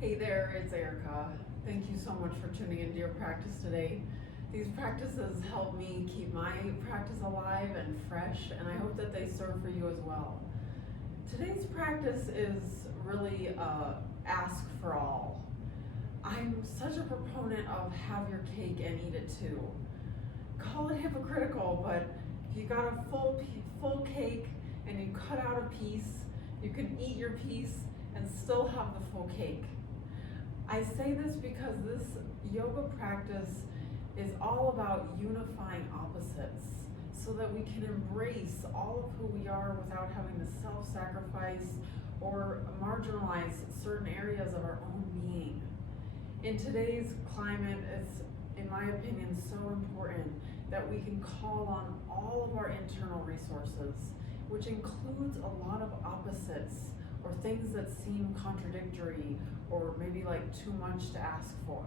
Hey there, it's Erica. Thank you so much for tuning into your practice today. These practices help me keep my practice alive and fresh, and I hope that they serve for you as well. Today's practice is really ask for all. I'm such a proponent of have your cake and eat it too. Call it hypocritical, but if you got a full cake and you cut out a piece, you can eat your piece and still have the full cake. I say this because this yoga practice is all about unifying opposites so that we can embrace all of who we are without having to self-sacrifice or marginalize certain areas of our own being. In today's climate, it's, in my opinion, so important that we can call on all of our internal resources, which includes a lot of opposites or things that seem contradictory or maybe like too much to ask for.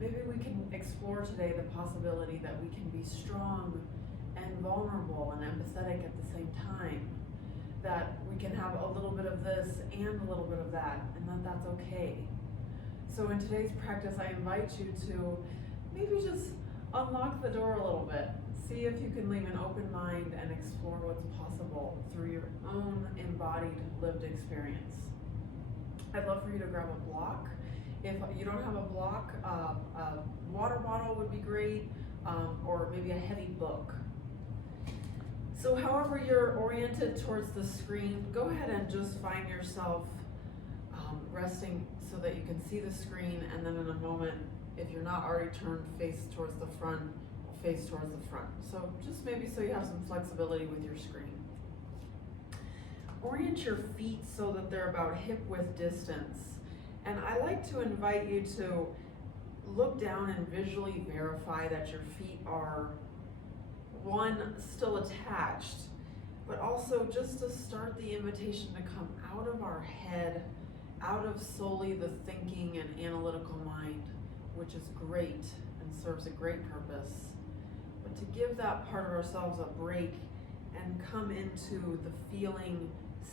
Maybe we can explore today the possibility that we can be strong and vulnerable and empathetic at the same time, that we can have a little bit of this and a little bit of that, and that that's okay. So in today's practice, I invite you to maybe just unlock the door a little bit. See if you can leave an open mind and explore what's possible through your own embodied lived experience. I'd love for you to grab a block. If you don't have a block, a water bottle would be great, or maybe a heavy book. So however you're oriented towards the screen, go ahead and just find yourself resting so that you can see the screen, and then in a moment, if you're not already turned face towards the front, face towards the front. So just maybe so you have some flexibility with your screen. Orient your feet so that they're about hip width distance. And I like to invite you to look down and visually verify that your feet are, one, still attached, but also just to start the invitation to come out of our head, out of solely the thinking and analytical mind, which is great and serves a great purpose. But to give that part of ourselves a break and come into the feeling,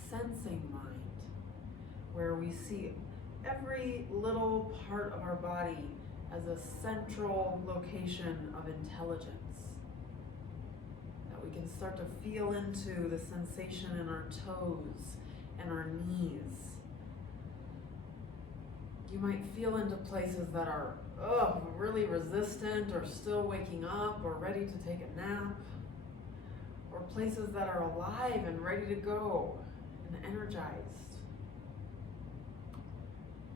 sensing mind, where we see every little part of our body as a central location of intelligence. That we can start to feel into the sensation in our toes and our knees. You might feel into places that are really resistant or still waking up or ready to take a nap, or places that are alive and ready to go and energized.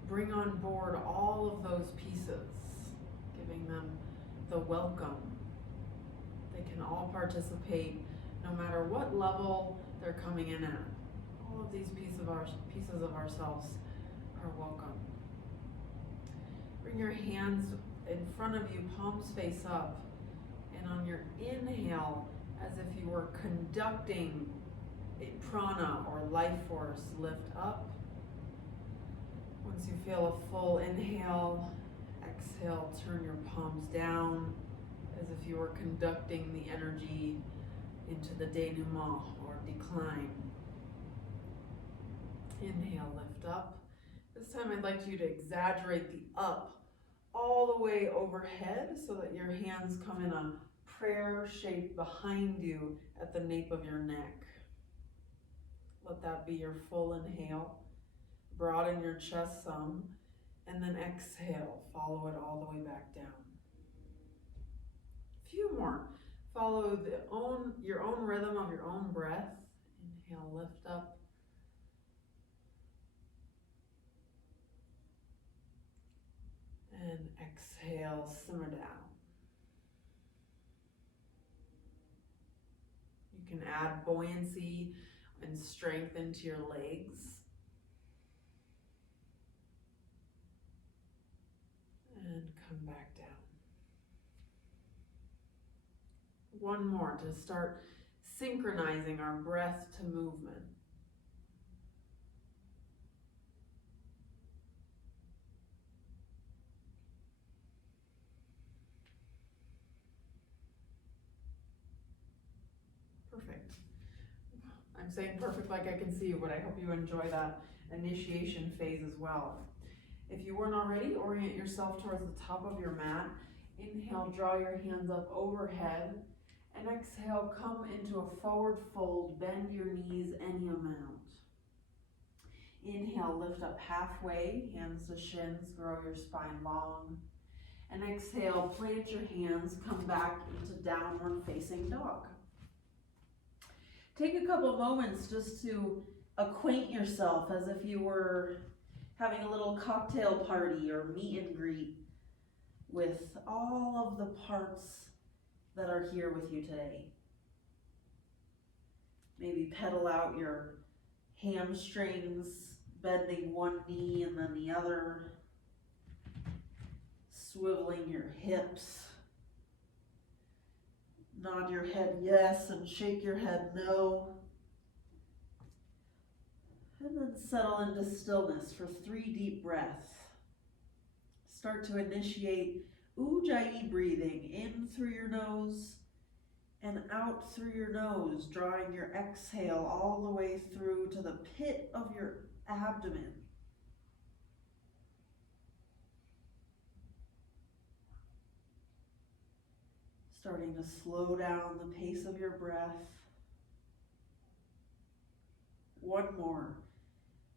Bring on board all of those pieces, giving them the welcome. They can all participate no matter what level they're coming in at. All of these pieces of ourselves are welcome. Bring your hands in front of you, palms face up, and on your inhale, as if you were conducting a prana or life force, lift up. Once you feel a full inhale, exhale, turn your palms down as if you were conducting the energy into the denouement or decline. Inhale, lift up. This time I'd like you to exaggerate the up all the way overhead so that your hands come in a prayer shape behind you at the nape of your neck. Let that be your full inhale. Broaden your chest some, and then exhale. Follow it all the way back down. A few more. Follow your own rhythm of your own breath. Inhale, lift up. And exhale, simmer down. You can add buoyancy and strength into your legs. And come back down. One more to start synchronizing our breath to movement. Perfect. I'm saying perfect like I can see you, but I hope you enjoy that initiation phase as well. If you weren't already, orient yourself towards the top of your mat. Inhale, draw your hands up overhead. And exhale, come into a forward fold, bend your knees any amount. Inhale, lift up halfway, hands to shins, grow your spine long. And exhale, plant your hands, come back into downward facing dog. Take a couple moments just to acquaint yourself as if you were having a little cocktail party or meet and greet with all of the parts that are here with you today. Maybe pedal out your hamstrings, bending one knee and then the other, swiveling your hips. Nod your head yes and shake your head no. And then settle into stillness for 3 deep breaths. Start to initiate Ujjayi breathing in through your nose and out through your nose, drawing your exhale all the way through to the pit of your abdomen. Starting to slow down the pace of your breath. One more.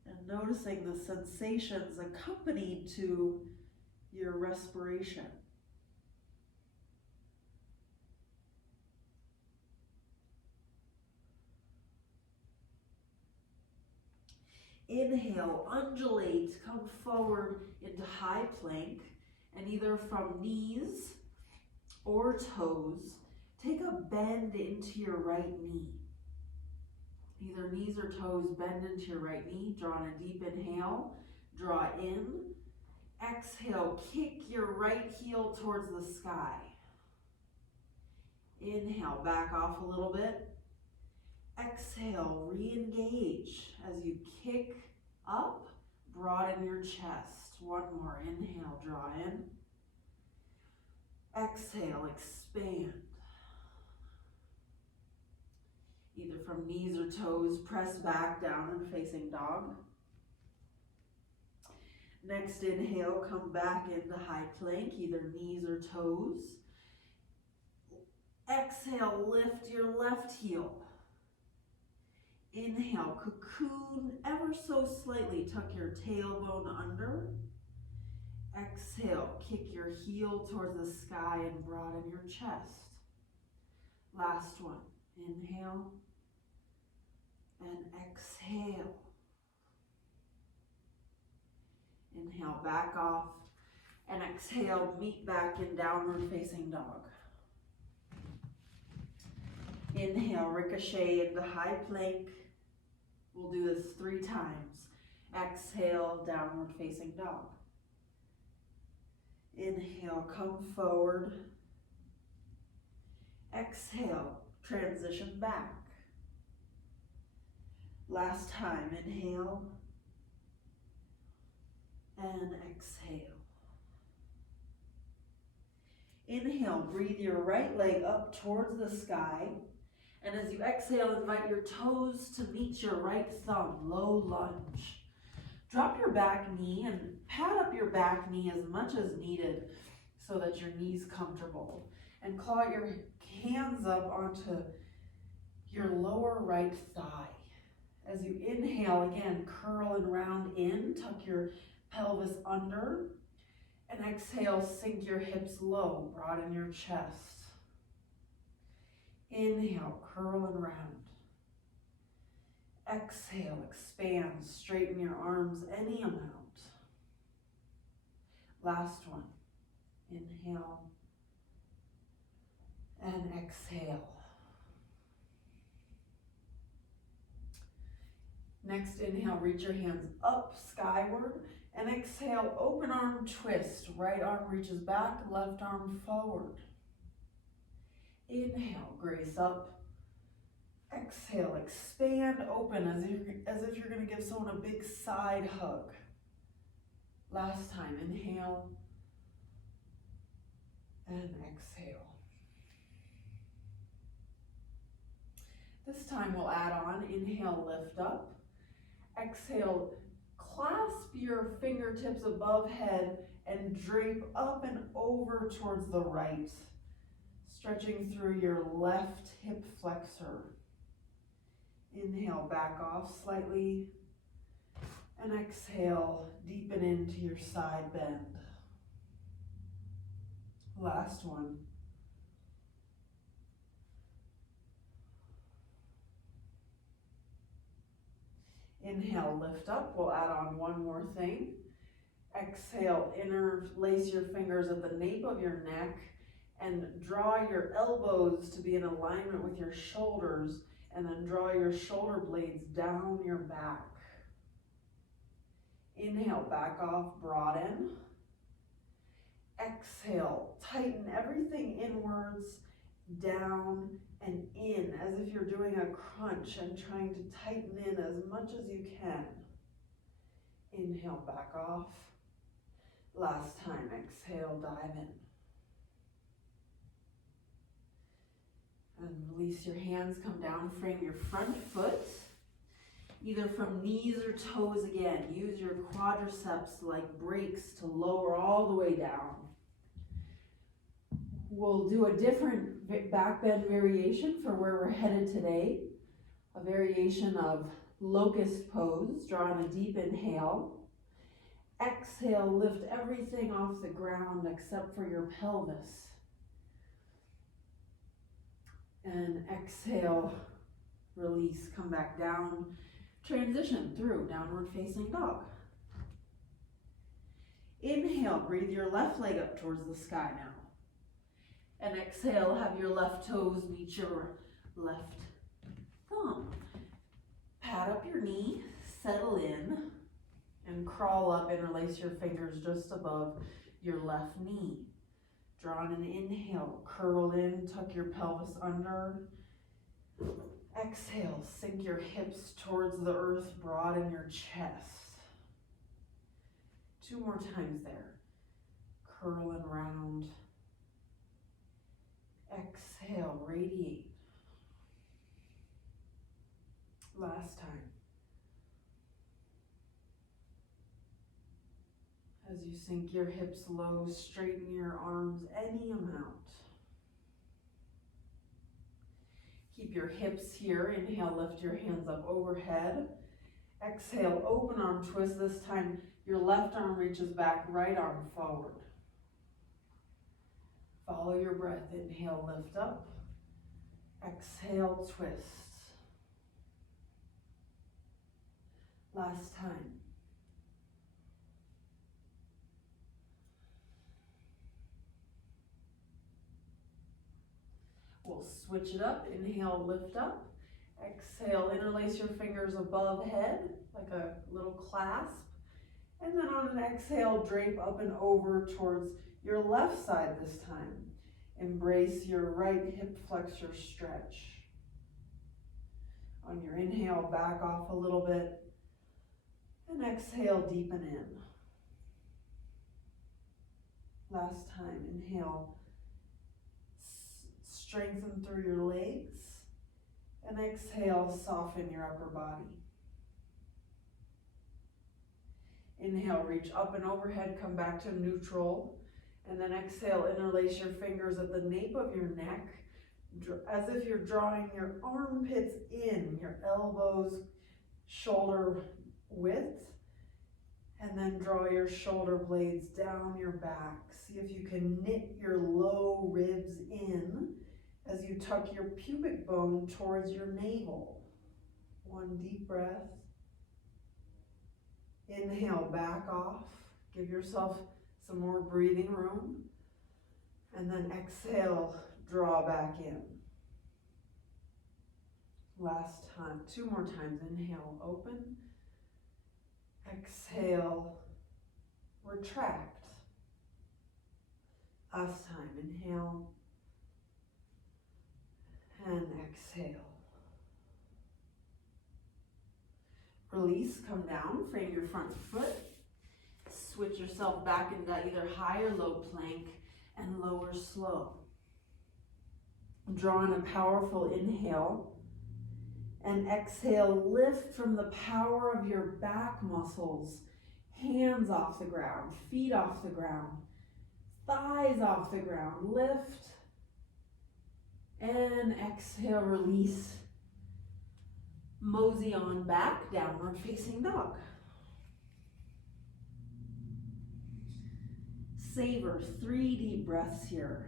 And noticing the sensations accompanied to your respiration. Inhale, undulate, come forward into high plank, and either from knees or toes, take a bend into your right knee. Either knees or toes, bend into your right knee. Draw in a deep inhale, draw in. Exhale, kick your right heel towards the sky. Inhale, back off a little bit. Exhale, re-engage as you kick up, broaden your chest. One more, inhale, draw in. Exhale, expand. Either from knees or toes, press back down and facing dog. Next inhale, come back into high plank, either knees or toes. Exhale, lift your left heel. Inhale, cocoon ever so slightly, tuck your tailbone under. Exhale, kick your heel towards the sky and broaden your chest. Last one, inhale and exhale. Inhale, back off, and exhale, meet back in downward facing dog. Inhale, ricochet into high plank. We'll do this 3 times. Exhale, downward facing dog. Inhale, come forward. Exhale, transition back. Last time, inhale and exhale. Inhale, breathe your right leg up towards the sky. And as you exhale, invite your toes to meet your right thumb, low lunge. Drop your back knee and pad up your back knee as much as needed so that your knee's comfortable. And claw your hands up onto your lower right thigh. As you inhale, again, curl and round in, tuck your pelvis under. And exhale, sink your hips low, broaden your chest. Inhale, curl and round. Exhale, expand, straighten your arms any amount. Last one. Inhale and exhale. Next inhale, reach your hands up skyward, and exhale, open arm twist. Right arm reaches back, left arm forward. Inhale, grace up. Exhale, expand, open as if you're going to give someone a big side hug. Last time, inhale and exhale. This time we'll add on, inhale, lift up. Exhale, Clasp your fingertips above head and drape up and over towards the right, stretching through your left hip flexor. Inhale, back off slightly, and exhale, deepen into your side bend. Last one. Inhale, lift up. We'll add on one more thing. Exhale, interlace your fingers at the nape of your neck and draw your elbows to be in alignment with your shoulders, and then draw your shoulder blades down your back. Inhale, back off, broaden. Exhale, tighten everything inwards, down, and in, as if you're doing a crunch and trying to tighten in as much as you can. Inhale, back off. Last time, exhale, dive in. And release your hands, come down, frame your front foot, either from knees or toes again. Use your quadriceps like brakes to lower all the way down. We'll do a different back bend variation for where we're headed today. A variation of locust pose. Draw in a deep inhale. Exhale, lift everything off the ground except for your pelvis. And exhale, release, come back down. Transition through downward facing dog. Inhale, breathe your left leg up towards the sky now. And exhale, have your left toes meet your left thumb. Pat up your knee, settle in, and crawl up, interlace your fingers just above your left knee. Draw in an inhale, curl in, tuck your pelvis under. Exhale, sink your hips towards the earth, broaden your chest. 2 more times there. Curl and round. Exhale, radiate. Last time. As you sink your hips low, straighten your arms any amount. Keep your hips here. Inhale, lift your hands up overhead. Exhale, open arm twist. This time, your left arm reaches back, right arm forward. Follow your breath. Inhale, lift up. Exhale, twist. Last time. We'll switch it up. Inhale, lift up. Exhale, interlace your fingers above head, like a little clasp. And then on an exhale, drape up and over towards your left side this time. Embrace your right hip flexor stretch. On your inhale, back off a little bit. And exhale, deepen in. Last time, inhale. Strengthen through your legs. And exhale, soften your upper body. Inhale, reach up and overhead, come back to neutral. And then exhale, interlace your fingers at the nape of your neck, as if you're drawing your armpits in, your elbows shoulder width. And then draw your shoulder blades down your back. See if you can knit your low ribs in as you tuck your pubic bone towards your navel. 1 deep breath. Inhale, back off. Give yourself some more breathing room. And then exhale, draw back in. Last time, 2 more times. Inhale, open. Exhale, retract. Last time, inhale. And exhale. Release, come down, frame your front foot. Switch yourself back into either high or low plank and lower slow. Draw in a powerful inhale. And exhale, lift from the power of your back muscles. Hands off the ground, feet off the ground, thighs off the ground. Lift and exhale, release. Mosey on back, downward facing dog. Savor 3 deep breaths here.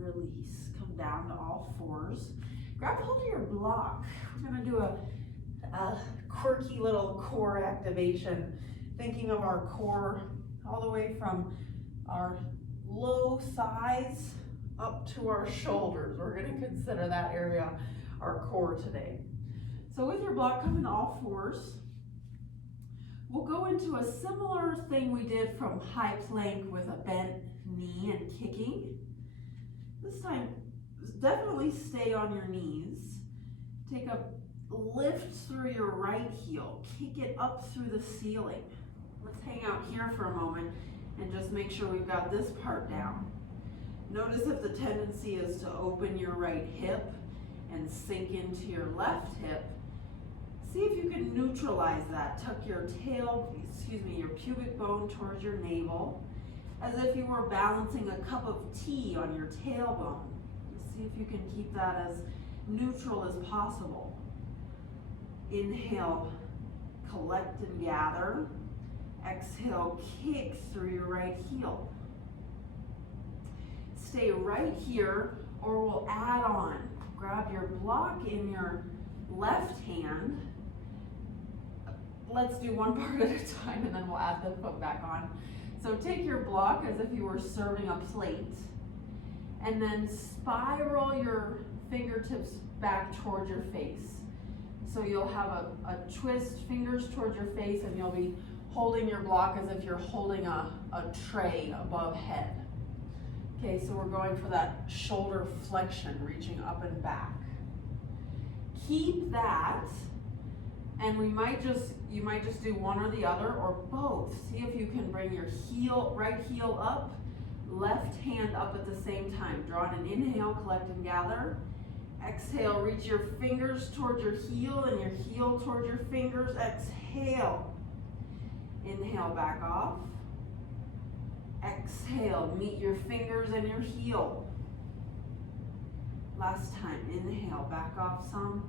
Release. Come down to all fours. Grab hold of your block. We're going to do a quirky little core activation. Thinking of our core all the way from our low thighs up to our shoulders. We're going to consider that area our core today. So with your block, come into all fours. We'll go into a similar thing we did from high plank with a bent knee and kicking. This time, definitely stay on your knees. Take a lift through your right heel. Kick it up through the ceiling. Let's hang out here for a moment and just make sure we've got this part down. Notice if the tendency is to open your right hip and sink into your left hip. See if you can neutralize that. Tuck your your pubic bone towards your navel, as if you were balancing a cup of tea on your tailbone. See if you can keep that as neutral as possible. Inhale, collect and gather. Exhale, kick through your right heel. Stay right here, or we'll add on. Grab your block in your left hand. Let's do one part at a time and then we'll add the foot back on. So take your block as if you were serving a plate, and then spiral your fingertips back towards your face. So you'll have a twist, fingers towards your face, and you'll be holding your block as if you're holding a tray above head. Okay, so we're going for that shoulder flexion, reaching up and back. Keep that, and you might just do one or the other or both. See if you can bring your right heel up, left hand up at the same time. Draw an inhale, collect and gather. Exhale, reach your fingers towards your heel and your heel towards your fingers. Exhale. Inhale, back off. Exhale, meet your fingers and your heel. Last time, inhale, back off some.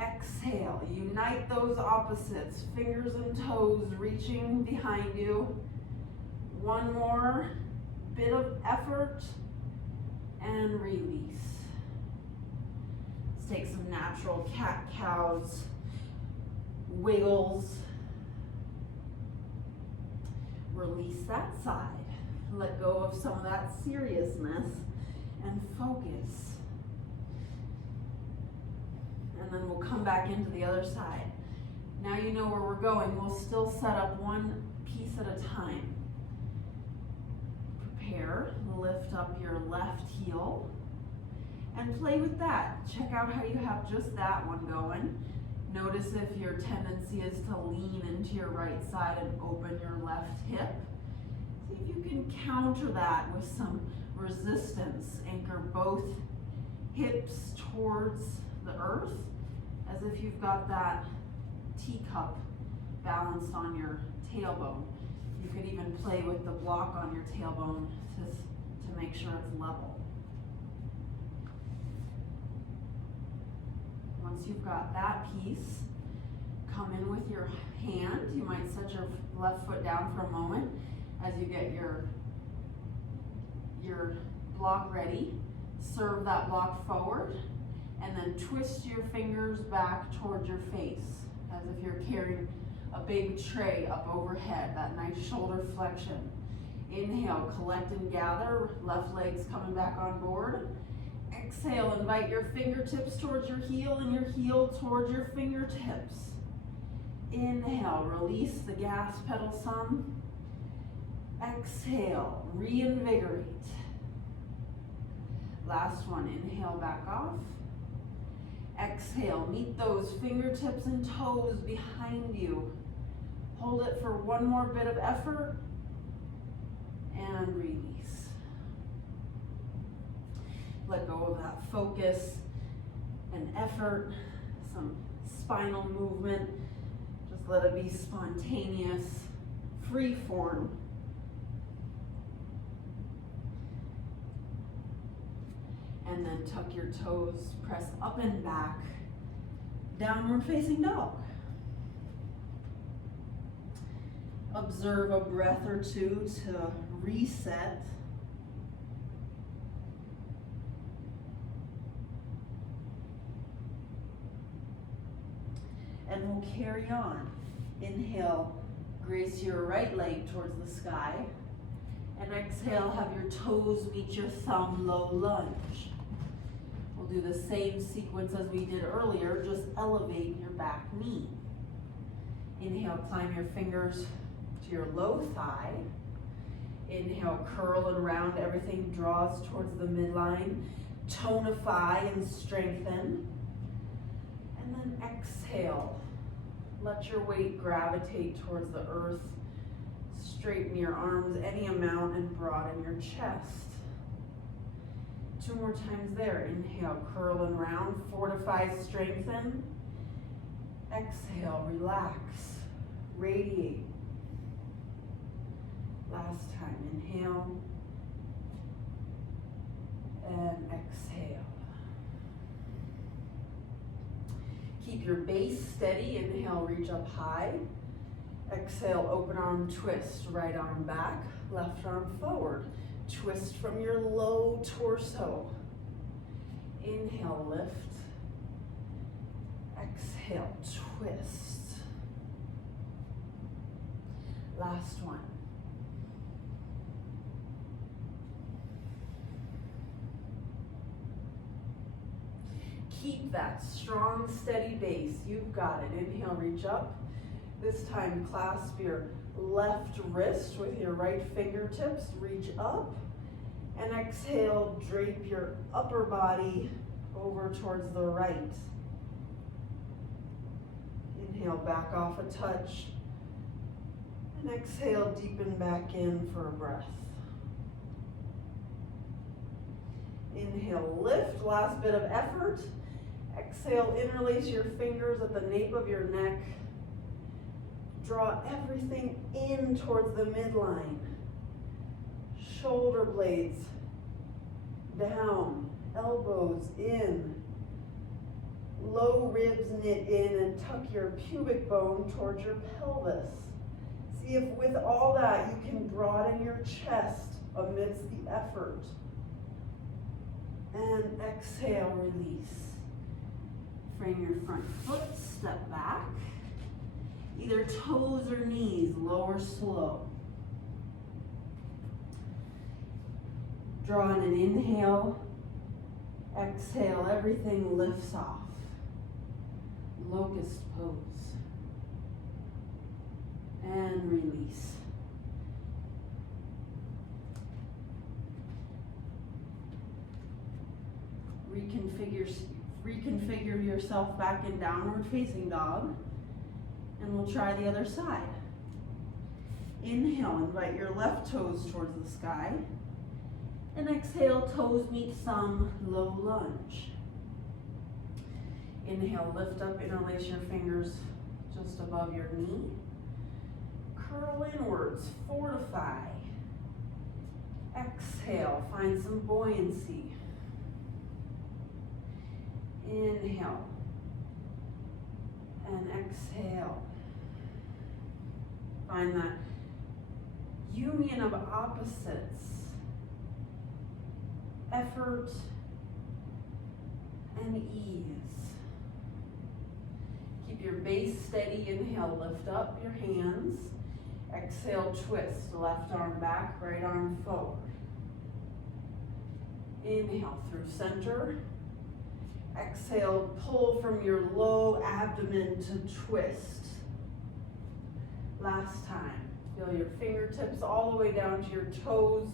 Exhale, unite those opposites, fingers and toes reaching behind you. One more bit of effort and release. Let's take some natural cat-cows, wiggles. Release that side. Let go of some of that seriousness and focus. And then we'll come back into the other side. Now you know where we're going. We'll still set up one piece at a time. Prepare, lift up your left heel and play with that. Check out how you have just that one going. Notice if your tendency is to lean into your right side and open your left hip. See if you can counter that with some resistance. Anchor both hips towards the earth, as if you've got that teacup balanced on your tailbone. You could even play with the block on your tailbone to make sure it's level. Once you've got that piece, come in with your hand. You might set your left foot down for a moment as you get your block ready. Serve that block forward, and then twist your fingers back towards your face as if you're carrying a big tray up overhead, that nice shoulder flexion. Inhale, collect and gather, left leg's coming back on board. Exhale, invite your fingertips towards your heel and your heel towards your fingertips. Inhale, release the gas pedal some. Exhale, reinvigorate. Last one, inhale, back off. Exhale, meet those fingertips and toes behind you. Hold it for one more bit of effort and release. Let go of that focus and effort, some spinal movement. Just let it be spontaneous, free form. And then tuck your toes, press up and back, downward facing dog. Observe a breath or two to reset. And we'll carry on. Inhale, grace your right leg towards the sky. And exhale, have your toes meet your thumb, low lunge. We'll do the same sequence as we did earlier, just elevate your back knee. Inhale, climb your fingers to your low thigh. Inhale, curl and round, everything draws towards the midline. Tonify and strengthen. And then exhale, let your weight gravitate towards the earth. Straighten your arms any amount and broaden your chest. 2 more times there. Inhale, curl and round, fortify, strengthen. Exhale, relax, radiate. Last time, inhale and exhale. Keep your base steady. Inhale, reach up high. Exhale, open arm twist, right arm back, left arm forward. Twist from your low torso. Inhale, lift. Exhale, twist. Last one. Keep that strong, steady base. You've got it. Inhale, reach up. This time, clasp your left wrist with your right fingertips. Reach up. And exhale, drape your upper body over towards the right. Inhale, back off a touch. And exhale, deepen back in for a breath. Inhale, lift, last bit of effort. Exhale, interlace your fingers at the nape of your neck. Draw everything in towards the midline. Shoulder blades down, elbows in. Low ribs knit in and tuck your pubic bone towards your pelvis. See if with all that you can broaden your chest amidst the effort. And exhale, release. Frame your front foot, step back. Either toes or knees, low or slow. Draw in an inhale. Exhale, everything lifts off. Locust pose. And release. Reconfigure yourself back in downward facing dog. And we'll try the other side. Inhale, invite your left toes towards the sky. And exhale, toes meet thumb, low lunge. Inhale, lift up, interlace your fingers just above your knee. Curl inwards, fortify. Exhale, find some buoyancy. Inhale. And exhale. Find that union of opposites. Effort and ease. Keep your base steady. Inhale, lift up your hands. Exhale, twist. Left arm back, right arm forward. Inhale through center. Exhale, pull from your low abdomen to twist. Last time. Feel your fingertips all the way down to your toes.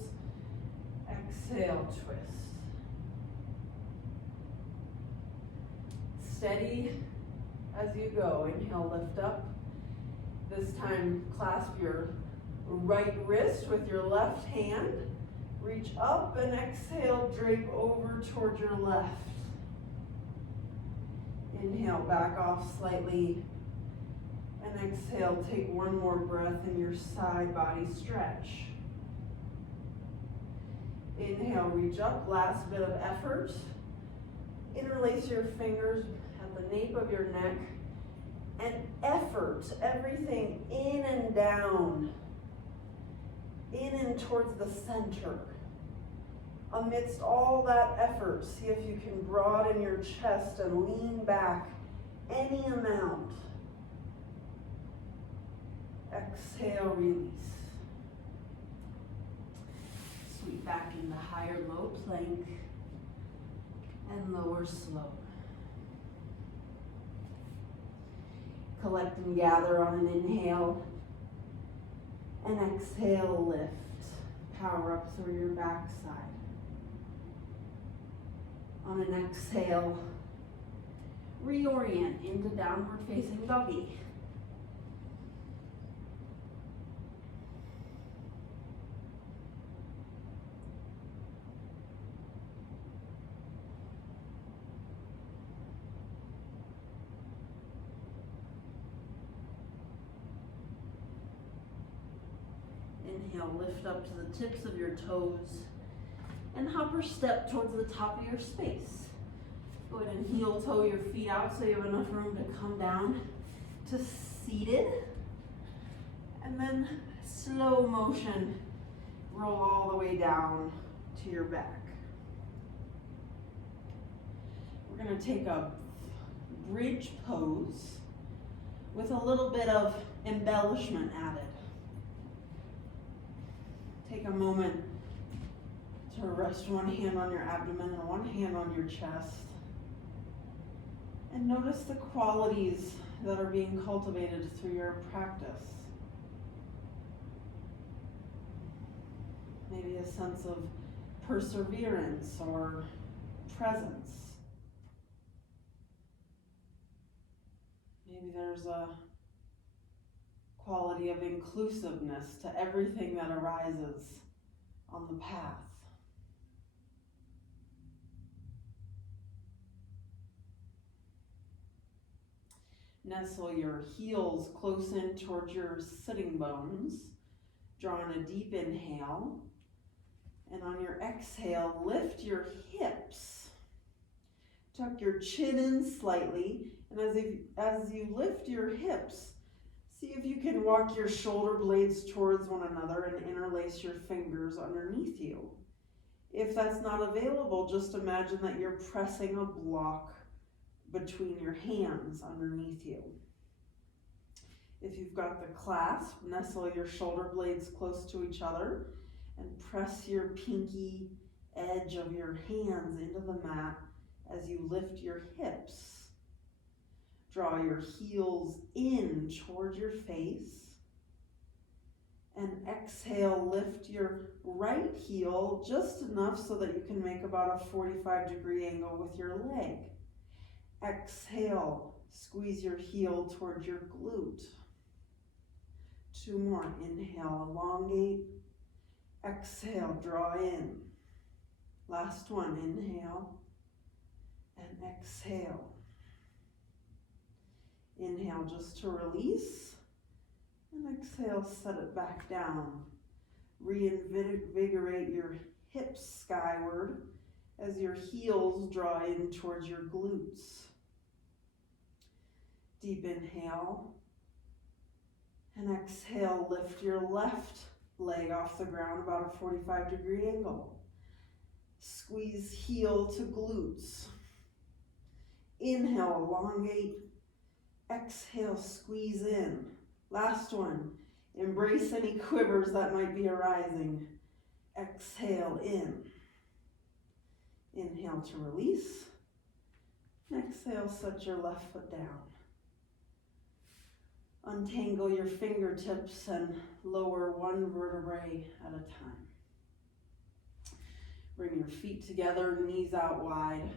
Exhale, twist. Steady as you go. Inhale, lift up. This time, clasp your right wrist with your left hand. Reach up and exhale, drape over toward your left. Inhale, back off slightly. And exhale, take one more breath in your side body stretch. Inhale, reach up, last bit of effort. Interlace your fingers at the nape of your neck. And effort, everything in and down. In and towards the center. Amidst all that effort, see if you can broaden your chest and lean back any amount. Exhale, release. Sweep back into higher low plank and lower slow. Collect and gather on an inhale and exhale, lift. Power up through your backside. On an exhale, reorient into downward facing doggy. Inhale, lift up to the tips of your toes and hopper step towards the top of your space. Go ahead and heel toe your feet out so you have enough room to come down to seated. And then slow motion, roll all the way down to your back. We're going to take a bridge pose with a little bit of embellishment added. Take a moment to rest one hand on your abdomen and one hand on your chest. And notice the qualities that are being cultivated through your practice. Maybe a sense of perseverance or presence. Maybe there's a quality of inclusiveness to everything that arises on the path. Nestle your heels close in towards your sitting bones. Draw in a deep inhale. And on your exhale, lift your hips. Tuck your chin in slightly. And as you lift your hips, see if you can walk your shoulder blades towards one another and interlace your fingers underneath you. If that's not available, just imagine that you're pressing a block between your hands underneath you. If you've got the clasp, nestle your shoulder blades close to each other and press your pinky edge of your hands into the mat as you lift your hips. Draw your heels in toward your face. And exhale, lift your right heel just enough so that you can make about a 45-degree angle with your leg. Exhale, squeeze your heel towards your glute. 2 more. Inhale, elongate. Exhale, draw in. Last one. Inhale and exhale. Inhale just to release. And exhale, set it back down. Reinvigorate your hips skyward as your heels draw in towards your glutes. Deep inhale. And exhale, lift your left leg off the ground about a 45-degree angle. Squeeze heel to glutes. Inhale, elongate. Exhale, squeeze in. Last one. Embrace any quivers that might be arising. Exhale in. Inhale to release. Exhale, set your left foot down. Untangle your fingertips and lower one vertebrae at a time. Bring your feet together, knees out wide.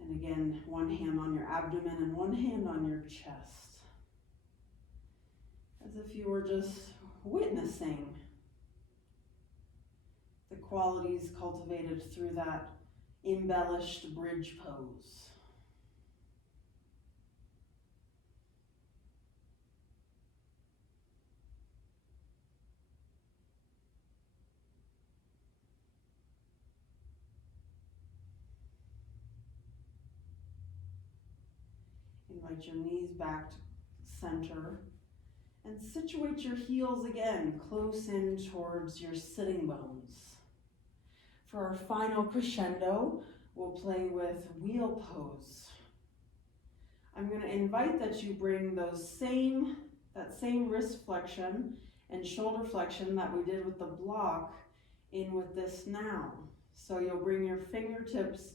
And again, one hand on your abdomen and one hand on your chest. As if you were just witnessing the qualities cultivated through that embellished bridge pose. Invite your knees back to center and situate your heels again close in towards your sitting bones. For our final crescendo, we'll play with wheel pose. I'm going to invite that you bring that same wrist flexion and shoulder flexion that we did with the block in with this now. So you'll bring your fingertips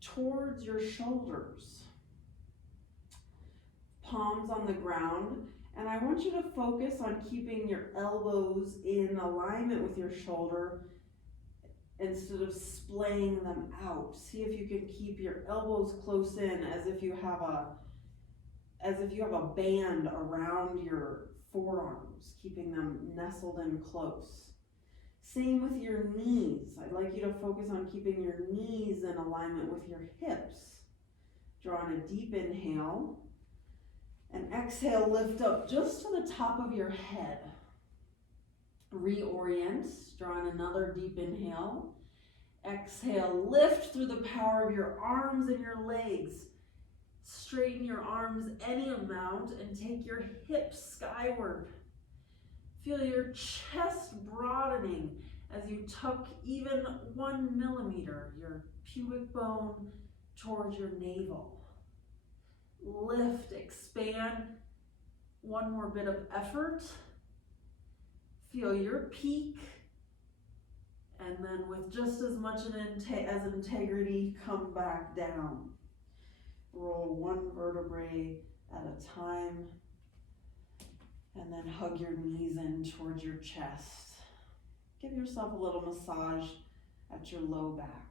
towards your shoulders. Palms on the ground, and I want you to focus on keeping your elbows in alignment with your shoulder instead of splaying them out. See if you can keep your elbows close in as if you have a band around your forearms, keeping them nestled in close. Same with your knees. I'd like you to focus on keeping your knees in alignment with your hips. Draw on a deep inhale. And exhale, lift up just to the top of your head. Reorient, draw in another deep inhale. Exhale, lift through the power of your arms and your legs. Straighten your arms any amount and take your hips skyward. Feel your chest broadening as you tuck even 1 millimeter, your pubic bone towards your navel. Lift, expand, one more bit of effort. Feel your peak, and then with just as much as integrity, come back down. Roll one vertebrae at a time, and then hug your knees in towards your chest. Give yourself a little massage at your low back.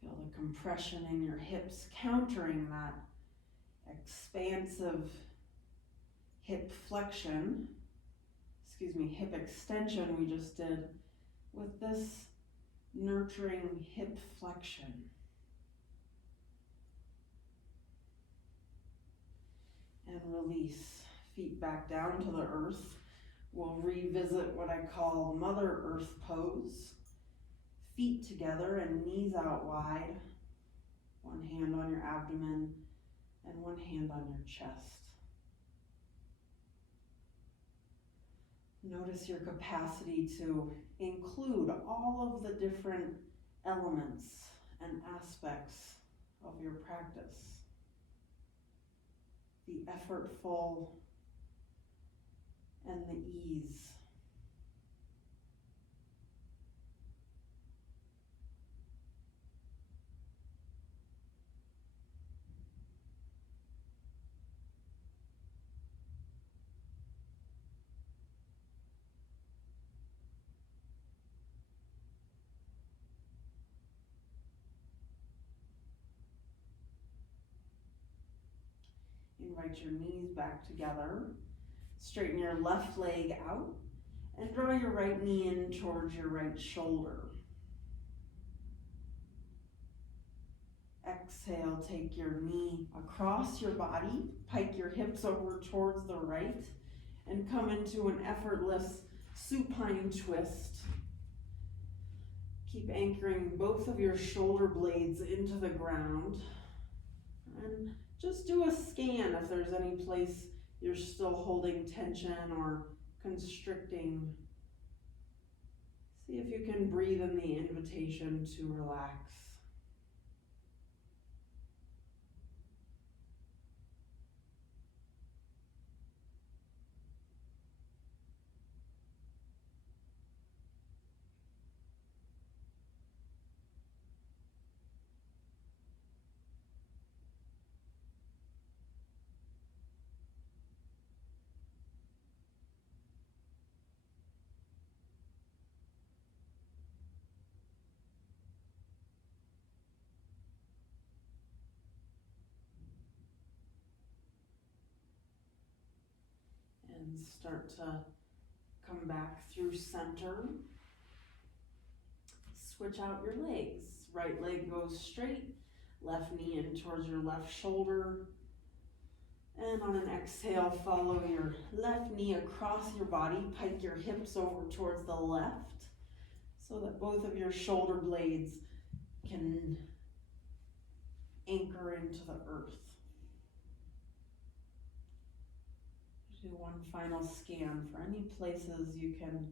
Feel the compression in your hips countering that expansive hip extension we just did with this nurturing hip flexion. And release. Feet back down to the earth. We'll revisit what I call Mother Earth pose. Feet together and knees out wide. One hand on your abdomen and one hand on your chest. Notice your capacity to include all of the different elements and aspects of your practice. The effortful and the ease. Invite your knees back together. Straighten your left leg out and draw your right knee in towards your right shoulder. Exhale, take your knee across your body, pike your hips over towards the right, and come into an effortless supine twist. Keep anchoring both of your shoulder blades into the ground. And just do a scan if there's any place you're still holding tension or constricting. See if you can breathe in the invitation to relax. And start to come back through center. Switch out your legs. Right leg goes straight, left knee in towards your left shoulder. And on an exhale, follow your left knee across your body, pike your hips over towards the left so that both of your shoulder blades can anchor into the earth. Do one final scan for any places you can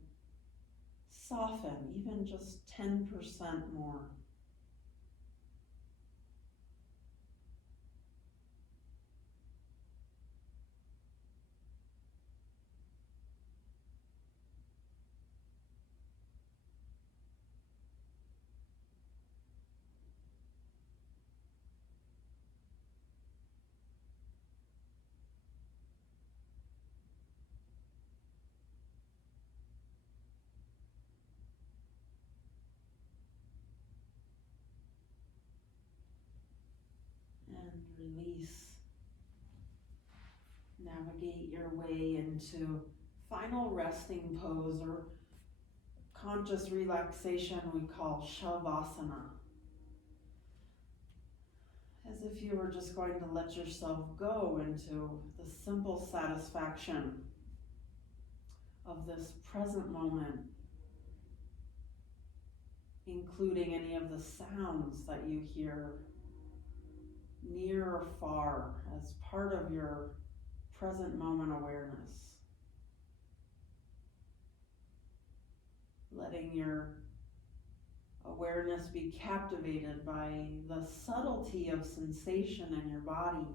soften, even just 10% more. And release. Navigate your way into final resting pose or conscious relaxation we call Shavasana. As if you were just going to let yourself go into the simple satisfaction of this present moment, including any of the sounds that you hear near or far as part of your present moment awareness. Letting your awareness be captivated by the subtlety of sensation in your body.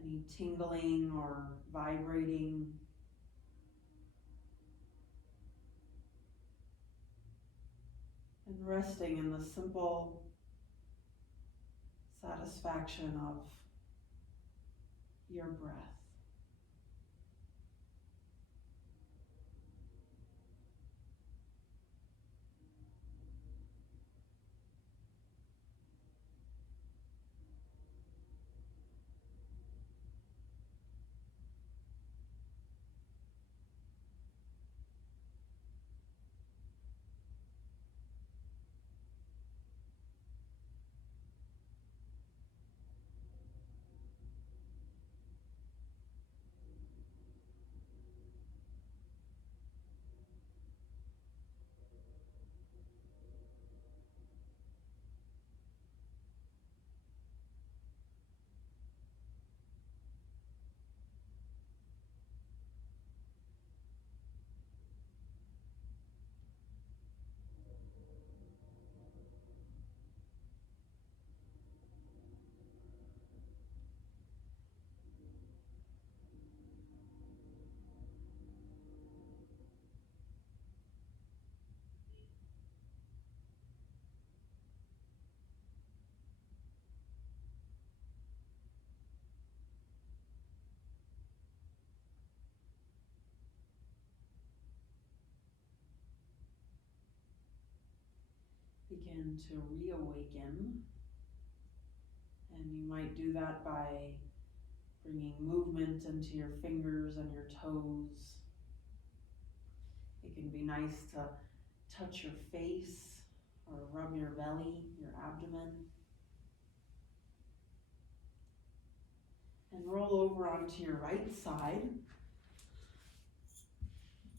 Any tingling or vibrating. And resting in the simple satisfaction of your breath. Begin to reawaken, and you might do that by bringing movement into your fingers and your toes. It can be nice to touch your face or rub your belly, your abdomen. And roll over onto your right side,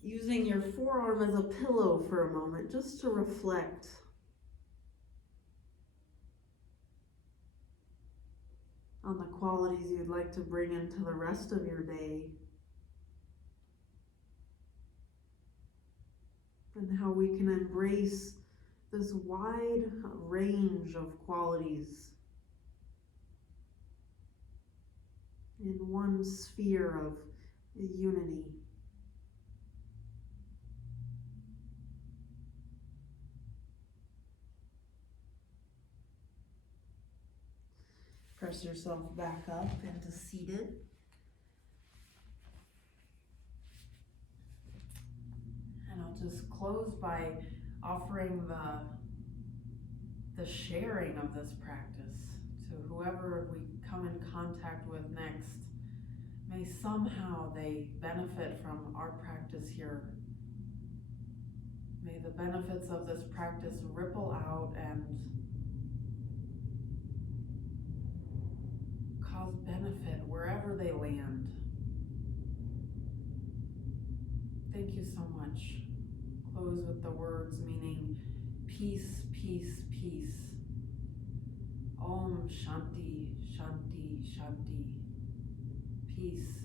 using your forearm as a pillow for a moment, just to reflect on the qualities you'd like to bring into the rest of your day, and how we can embrace this wide range of qualities in one sphere of unity. Press yourself back up into seated. And I'll just close by offering the sharing of this practice to whoever we come in contact with next. May somehow they benefit from our practice here. May the benefits of this practice ripple out and cause benefit wherever they land. Thank you so much. Close with the words meaning peace, peace, peace. Om Shanti, Shanti, Shanti. Peace.